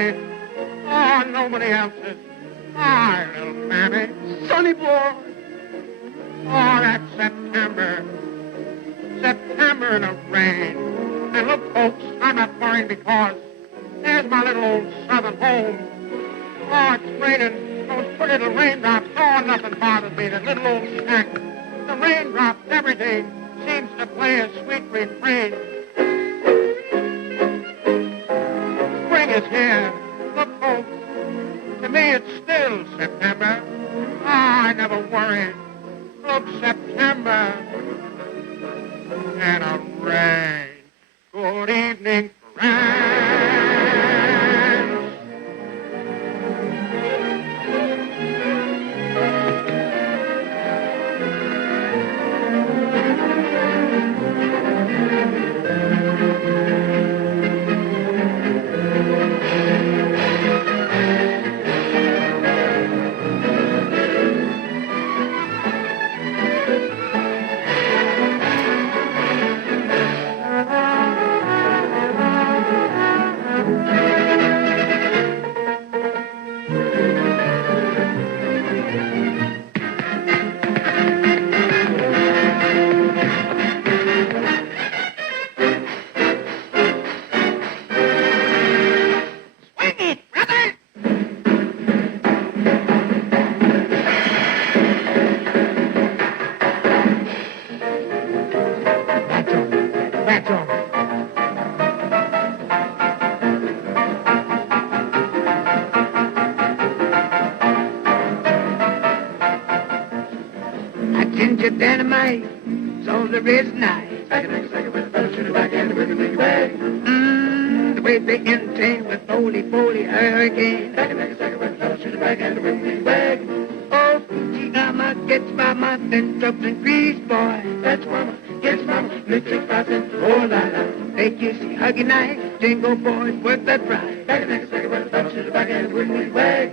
mammy. Oh, nobody else's. My little mammy. Sonny boy. Oh, that September. September in the rain. And look, folks, I'm not worrying because there's my little old southern home. Oh, it's raining. Those pretty little raindrops. Oh, nothing bothers me. That little old shack. The raindrops, everything seems to play a sweet refrain. Spring is here. Look, folks, to me it's still September. Oh, I never worry. Look, September and a rain. Good evening, friends. Ginger dynamite, so there is night. The way they entertain with Foley Hurricane. Oh, Fiji Mama gets my mouth and drops and grease, boy. That's mama, gets mama, lipstick poppin', oh la la. They kiss you, huggy night, jingle boys, work that ride. Back and back, back and back, back and back,